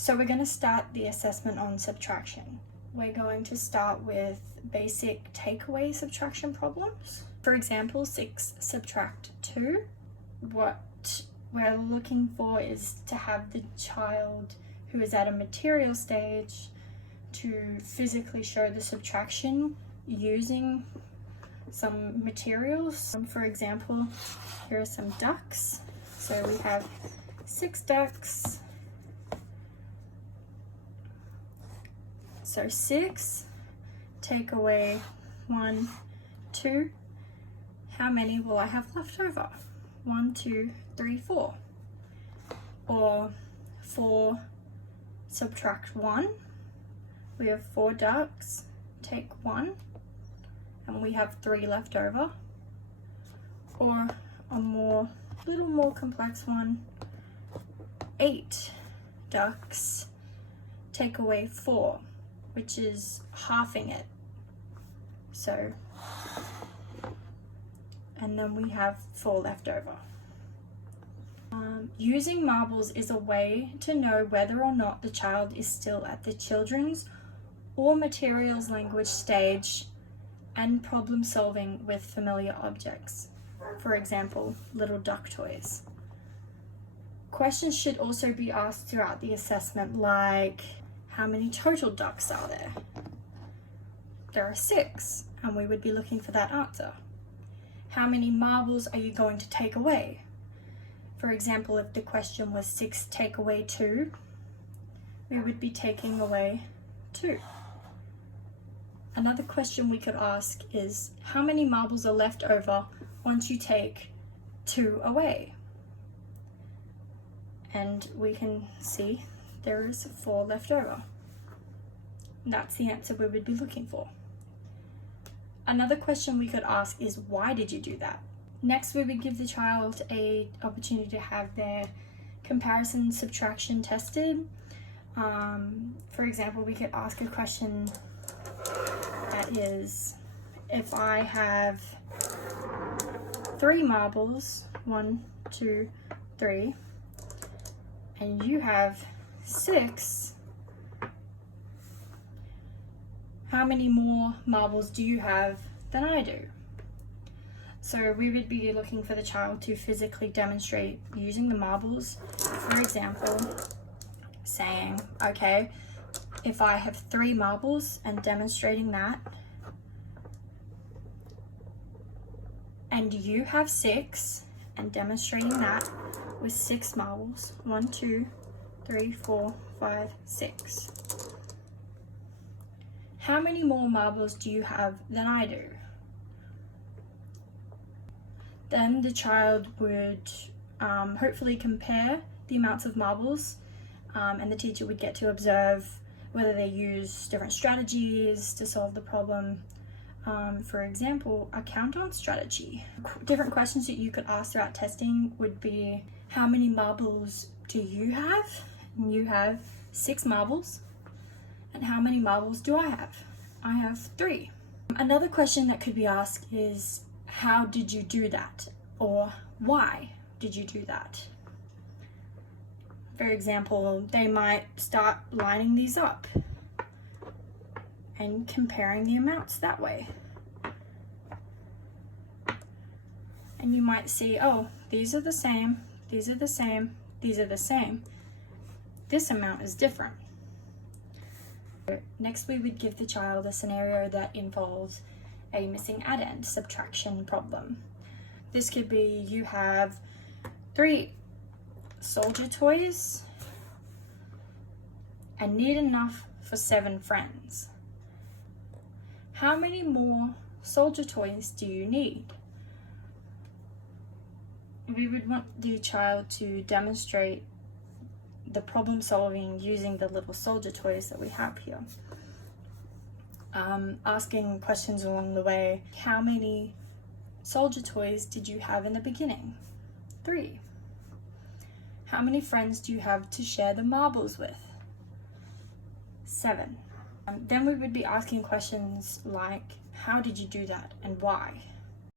So we're going to start the assessment on subtraction. We're going to start with basic takeaway subtraction problems. For example, 6 subtract 2. What we're looking for is to have the child who is at a material stage to physically show the subtraction using some materials. For example, here are some ducks. So we have 6 ducks. So 6, take away 1, 2. How many will I have left over? 1, 2, 3, 4. Or 4, subtract 1. We have 4 ducks, take 1, and we have 3 left over. Or a little more complex one, 8 ducks, take away 4, which is halving it. So, and then we have 4 left over. Using marbles is a way to know whether or not the child is still at the children's or materials language stage and problem solving with familiar objects. For example, little duck toys. Questions should also be asked throughout the assessment, like, how many total ducks are there? There are 6, and we would be looking for that answer. How many marbles are you going to take away? For example, if the question was 6 take away 2, we would be taking away 2. Another question we could ask is, how many marbles are left over once you take 2 away? And we can see there is 4 left over. That's the answer we would be looking for. Another question we could ask is, why did you do that? Next, we would give the child an opportunity to have their comparison subtraction tested. For example, we could ask a question that is, if I have 3 marbles, 1, 2, 3, and you have 6, how many more marbles do you have than I do? So we would be looking for the child to physically demonstrate using the marbles. For example, saying, okay, if I have 3 marbles and demonstrating that, and you have 6 and demonstrating that with 6 marbles, 1, 2, 3, 4, 5, 6. How many more marbles do you have than I do? Then the child would hopefully compare the amounts of marbles, and the teacher would get to observe whether they use different strategies to solve the problem. For example, a count-on strategy. Different questions that you could ask throughout testing would be, how many marbles do you have? And you have 6 marbles. And how many marbles do I have? I have 3. Another question that could be asked is, how did you do that? Or why did you do that? For example, they might start lining these up and comparing the amounts that way. And you might see, oh, these are the same, these are the same, these are the same. This amount is different. Next, we would give the child a scenario that involves a missing addend subtraction problem. This could be, you have 3 soldier toys and need enough for 7 friends. How many more soldier toys do you need? We would want the child to demonstrate the problem solving using the little soldier toys that we have here. Asking questions along the way. How many soldier toys did you have in the beginning? 3. How many friends do you have to share the marbles with? 7. Then we would be asking questions like, how did you do that and why?